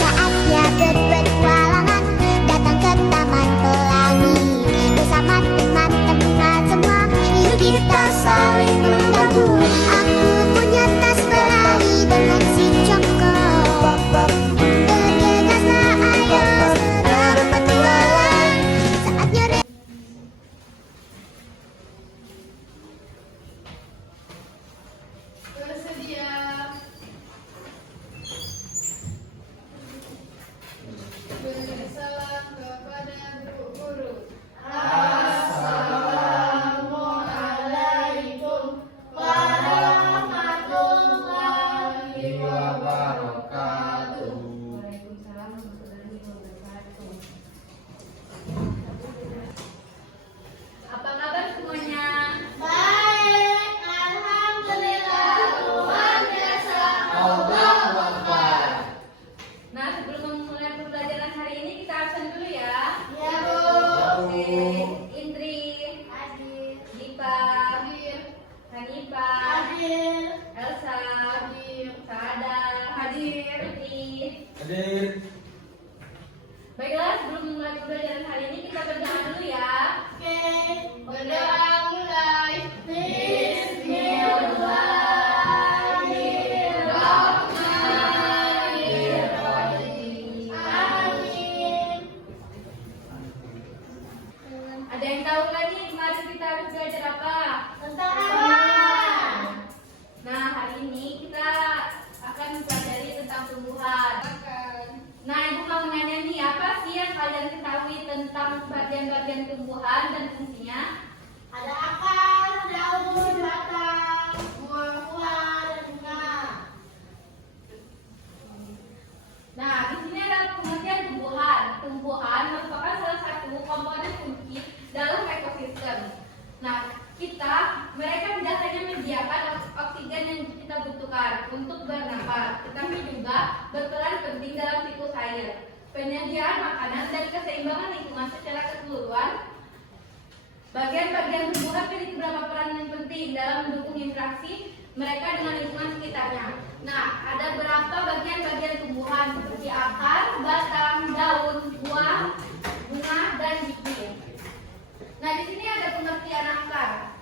Saatnya berpetualangan, datang ke Taman Pelangi. Bersama teman-teman semua, yuk kita saling membantu. Aku punya tas berlari dengan si Joko. Bergegaslah ayo berpetualang. Saatnya Bersedia. Beri salam kepada guru. Assalamualaikum warahmatullahi wabarakatuh. Waalaikumsalam warahmatullahi wabarakatuh. Apa kabar semuanya? Baik, alhamdulillah. Tuhan biasa. Allahu Akbar. Nah, sebelum memulai pembelajaran hari ini kita absen dulu ya. Ya, Bu. Oke, Indri, Hadir. Dipa, Hanifah, Hadir. Elsa, Saada, Putri. Hadir. Baiklah, sebelum memulai pembelajaran hari ini kita berdoa dulu ya. Oke. Berdoa mulai. Bismillahirrahmanirrahim. Amin. Ada yang tahu nggak nih kemarin kita harus belajar apa? Tentang apa? Nah, hari ini kita akan mempelajari tentang tumbuhan. Nah, Ibu mau nanya nih, apa sih yang kalian ketahui tentang bagian-bagian tumbuhan dan fungsinya? Ada akar, daun, batang, buah-buah, dan bunga. Nah, di sini ada pengertian tumbuhan. Tumbuhan merupakan salah satu komponen kunci dalam ekosistem. Nah, mereka tidak hanya menyediakan oksigen yang kita butuhkan untuk bernapas, tetapi juga berperan penting dalam siklus air, penyediaan makanan, dan keseimbangan lingkungan secara keseluruhan. Bagian-bagian tumbuhan memiliki beberapa peran yang penting dalam mendukung interaksi mereka dengan lingkungan sekitarnya. Nah, ada beberapa bagian-bagian tumbuhan seperti akar, batang, daun, buah, bunga, dan biji. Nah, di sini ada pengertian akar.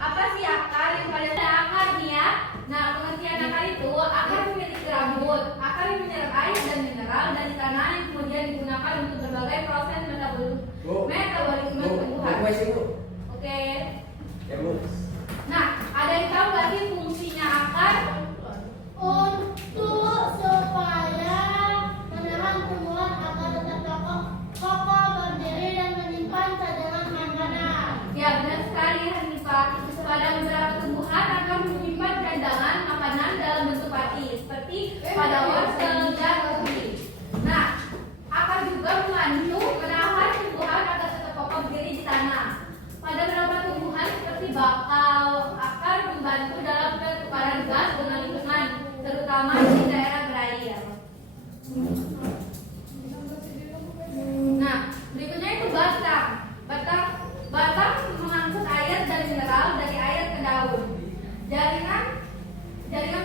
Apa sih akar? Yang kalian ada akar nih ya. Nah, pengertian akar itu, akar memiliki rambut, akar yang menyerap air dan mineral dari tanah yang kemudian digunakan untuk berbagai proses metabolisme tumbuhan. Oke. Nah, ada yang tahu nggak sih fungsinya akar? Untuk supaya menahan tumbuhan agar tetap kokoh, berdiri, dan menyimpan cadangan makanan. Ya, benar sekali Hanifah. Pada beberapa tumbuhan akan menyimpan cadangan makanan dalam bentuk pati, seperti pada wortel dan ubi. Nah, akar juga membantu menahan tumbuhan agar tetap kokoh berdiri di tanah. Pada beberapa tumbuhan seperti bakau, akar membantu dalam pertukaran gas dengan lingkungan, terutama di daerah berair. Nah, berikutnya itu batang. Batang mengangkut air dan mineral dari air ke daun. Jaringan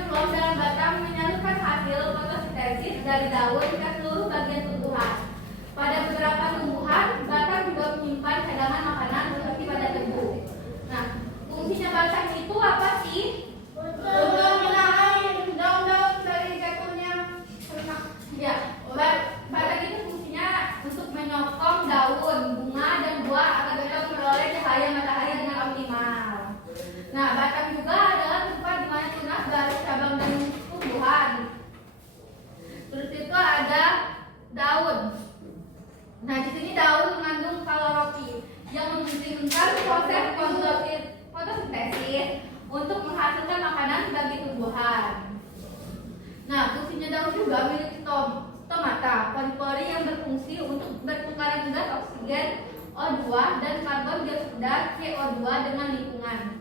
floem dalam batang menyalurkan hasil fotosintesis dari daun ke seluruh bagian tumbuhan. Pada beberapa tumbuhan, batang juga menyimpan cadangan makanan seperti pada tebu. Nah, fungsinya batang itu apa sih? Untuk menahan daun-daun dari jatuhnya ternak. Ya, batang itu fungsinya untuk menyokong daun, bunga, dan buah agar dapat memperoleh cahaya matahari dengan optimal. Nah, batang juga adalah tempat di mana tunas garis cabang dan tumbuhan. Terus itu ada daun. Nah, di sini daun mengandung klorofil yang memungkinkan proses fotosintesis untuk menghasilkan makanan bagi tumbuhan. Nah, fungsinya daun juga memiliki stomata, pori-pori yang berfungsi untuk bertukaran gas oksigen O2 dan karbon dioksida CO2 dengan lingkungan.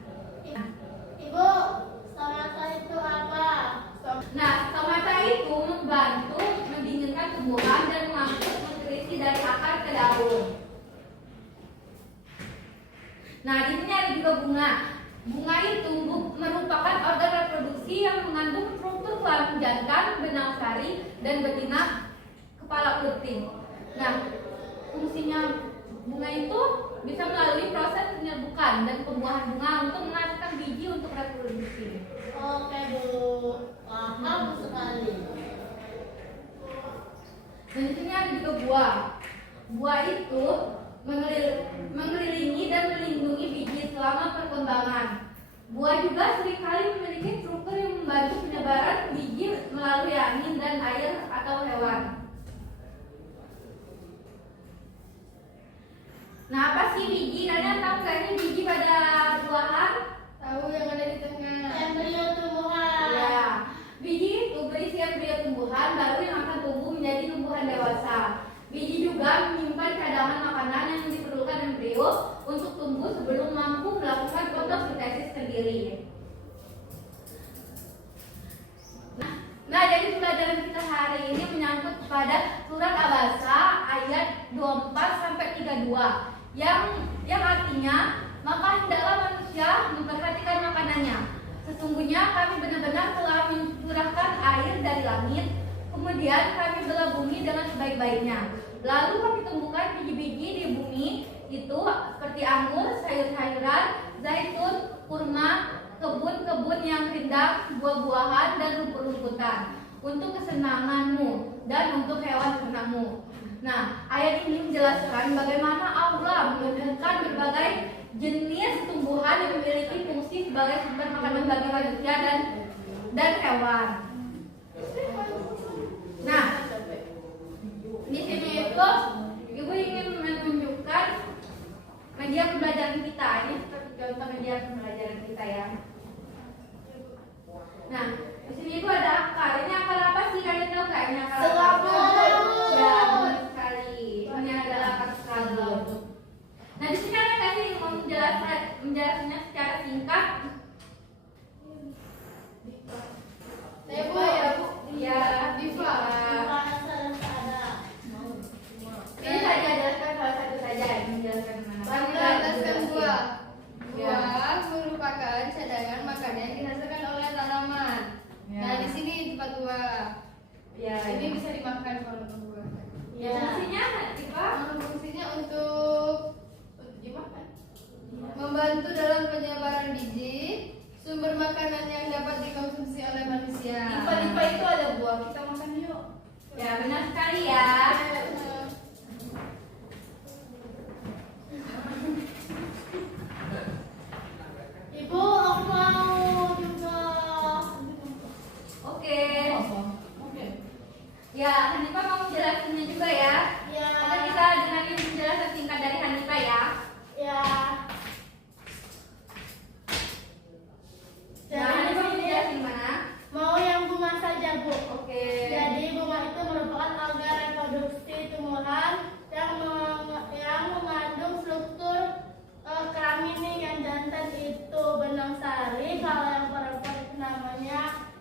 Ibu, stomata itu apa? Nah, stomata itu membantu mendinginkan tumbuhan dan mengangkut nutrisi dari akar ke daun. Nah, di sini ada juga bunga. Bunga itu merupakan organ reproduksi yang mengandung struktur kelamin jantan, benang sari, dan betina kepala puting. Nah, fungsinya bunga itu bisa melalui proses penyerbukan dan pembuahan bunga untuk menghasilkan biji untuk reproduksi. Oke Bu, paham sekali. Dan di sini ada juga buah. Buah itu mengelilingi dan melindungi biji selama perkembangan. Buah juga seringkali memiliki struktur yang membantu penyebaran biji melalui angin dan air atau hewan. Nah, apa sih biji? Kalian tahu nggak sih biji pada buahan? Tahu yang ada di tengah. Embrio tumbuhan. Ya, biji itu berisi embrio tumbuhan baru yang akan tumbuh menjadi tumbuhan dewasa. Biji juga menyimpan cadangan makanan yang diperlukan embrio untuk tumbuh sebelum mampu melakukan fotosintesis sendiri. Nah, jadi pelajaran kita hari ini menyangkut pada surat Abasa ayat 24 sampai 32 yang artinya, maka hendaklah manusia memperhatikan makanannya. Sesungguhnya kami benar-benar telah mencurahkan air dari langit, kemudian kami belah bumi dengan sebaik-baiknya. Lalu kami tumbuhkan biji-biji di bumi itu seperti anggur, sayur-sayuran, zaitun, kurma, kebun-kebun yang rindang, buah-buahan, dan rumput-rumputan untuk kesenanganmu dan untuk hewan ternakmu. Nah, ayat ini menjelaskan bagaimana Allah menurunkan berbagai jenis tumbuhan yang memiliki fungsi sebagai sumber makanan bagi manusia dan hewan. Nah, di sini itu Ibu ingin menunjukkan media pembelajaran kita. Ini seperti contoh media pembelajaran kita ya. Nah, di sini Ibu ada akar. Ini akar apa sih? Kalian tahu nggak ini akar apa? Serabut. Ya, benar sekali. Ini adalah akar serabut. Nah, di sini ada kasih mau menjelaskannya secara singkat. Ibu ya Bu. Ya, Diva. Ini saja jelaskan salah satu saja yang menjelaskan mana. Menjelaskan buah. Ya. Buah merupakan cadangan makanan yang dihasilkan oleh tanaman. Ya. Nah, di sini tempat buah. Ya, Ini bisa dimakan kalau buah. ya. Fungsinya, Diva? Fungsinya untuk dimakan. Membantu dalam penyebaran biji, sumber makanan yang dapat dikonsumsi oleh manusia. Diva itu ada buah. Kita makan yuk. Ya, benar sekali ya. Ibu, aku mau juga. Oke. Ya, Hanifa mau menjelaskannya juga ya. Ya. Oke, kita dengerin penjelasan singkat dari Hanifa ya. Ya. Nah, Hanifa mau jelasin mana? Mau yang bunga saja Bu. Oke. Jadi bunga itu merupakan alga reproduksi tumbuhan yang mengandung struktur kelamin nih. Yang jantan itu benang sari, kalau yang perempuan itu namanya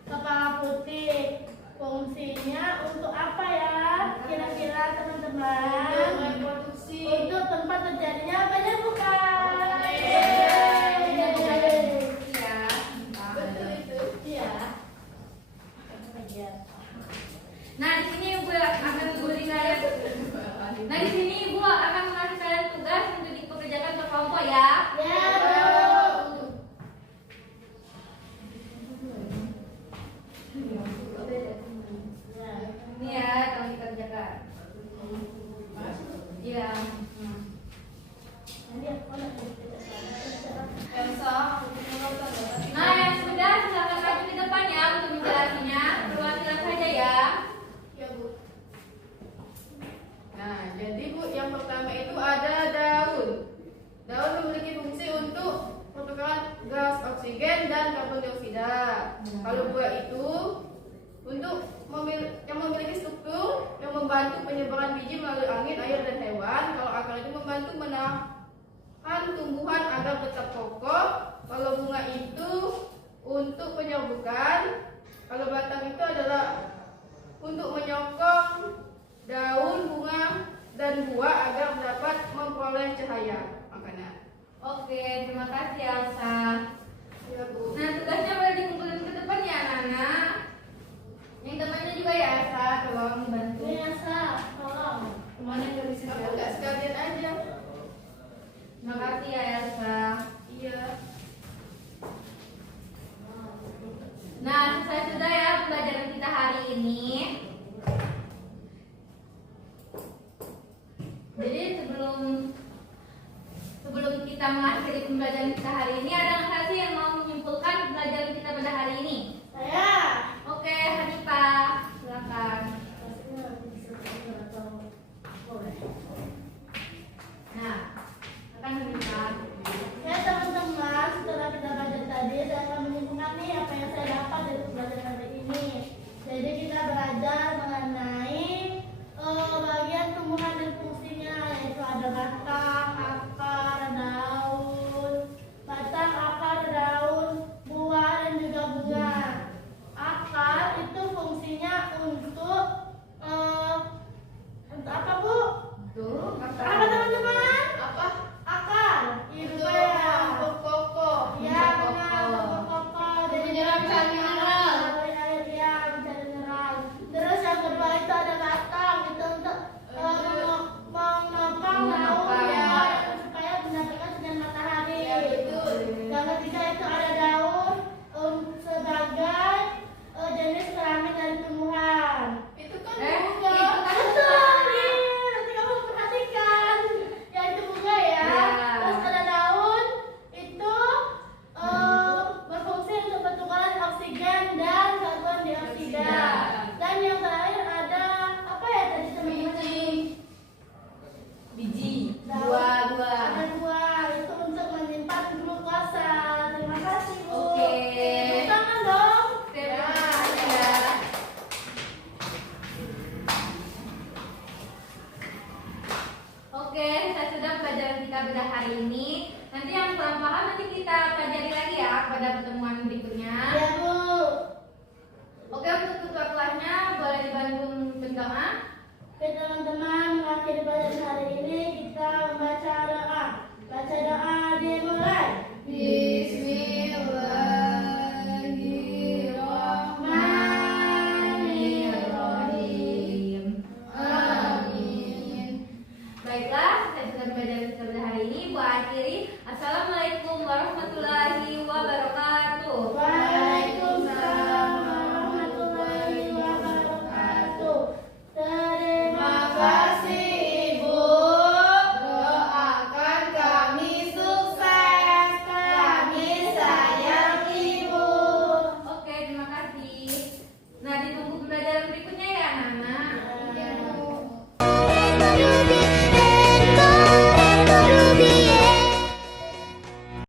kepala putih. Fungsinya untuk apa ya? Kira-kira teman-teman? Reproduksi. Untuk tempat terjadinya penyebukan. Ya. Betul itu. Iya. Nah, di sini Ibu akan memberi kalian. Nah, di sini Ibu akan mengasih kalian tugas untuk dipekerjakan berkelompok ya. Ya. Ini ya, tolong dikerjakan. Iya. Elsa. Nah, yang sudah silakan maju ke depan ya untuk menjelaskannya. Perwakilan saja ya. Ya Bu. Nah, jadi Bu, yang pertama itu ada daun. Daun memiliki fungsi untuk pertukaran gas oksigen dan karbon dioksida. Kalau buah itu untuk yang memiliki struktur yang membantu penyebaran biji melalui angin, air, dan hewan. Kalau akar itu membantu menahan tumbuhan agar tetap kokoh. Kalau bunga itu untuk penyerbukan. Kalau batang itu adalah untuk menyokong daun, bunga, dan buah agar dapat memperoleh cahaya makanan. Oke, terima kasih Elsa. Ya Bu. Nah, tugasnya boleh dikumpulin ke depan ya, anak-anak. Terima kasih ya Elsa. Iya. Nah, selesai sudah ya pembelajaran kita hari ini. Jadi sebelum kita mengakhiri pembelajaran kita hari ini, ada nggak sih yang mau menyimpulkan pembelajaran kita pada hari ini? Saya. Oke, Hanifah, silakan. Nah, akan Hanifah. Ya teman-teman, setelah kita belajar tadi, saya akan menyimpulkan nih apa yang saya dapat dari pembelajaran hari ini. Jadi kita belajar mengenai bagian tumbuhan dan fungsinya, yaitu ada batang, akar, daun, buah, dan juga bunga. Akar itu fungsinya untuk apa, Bu? Tuh, Apa teman-teman? Apa? Akar. Itu Untuk ya. untuk kokoh. Ya, benar, untuk kokoh. Jadi Menyerap cairan mineral. Ya, mencari mineral. Terus yang kedua itu ada batang, itu untuk menopang daun ya, supaya mendapatkan sinar matahari. Ya, betul. Yang ketiga itu ada daun sebagai jenis kelamin dari tumbuhan. Itu kan itu bunga. kan Nanti kamu perhatikan, ya itu bunga ya. Ya. Terus ada daun, itu berfungsi untuk pertukaran oksigen dan karbon dioksida. Dan yang terakhir ada apa ya tadi teman-teman? biji, Daun. buah. Ada buah, itu untuk menyimpan glukosa. Terima kasih, Bu. Oke. Tepuk tangan dong. Terima kasih ya. Oke, saya sudah pelajaran kita pada hari ini. Nanti yang kurang paham nanti kita pelajari lagi ya pada pertemuan berikutnya. Ya, Bu.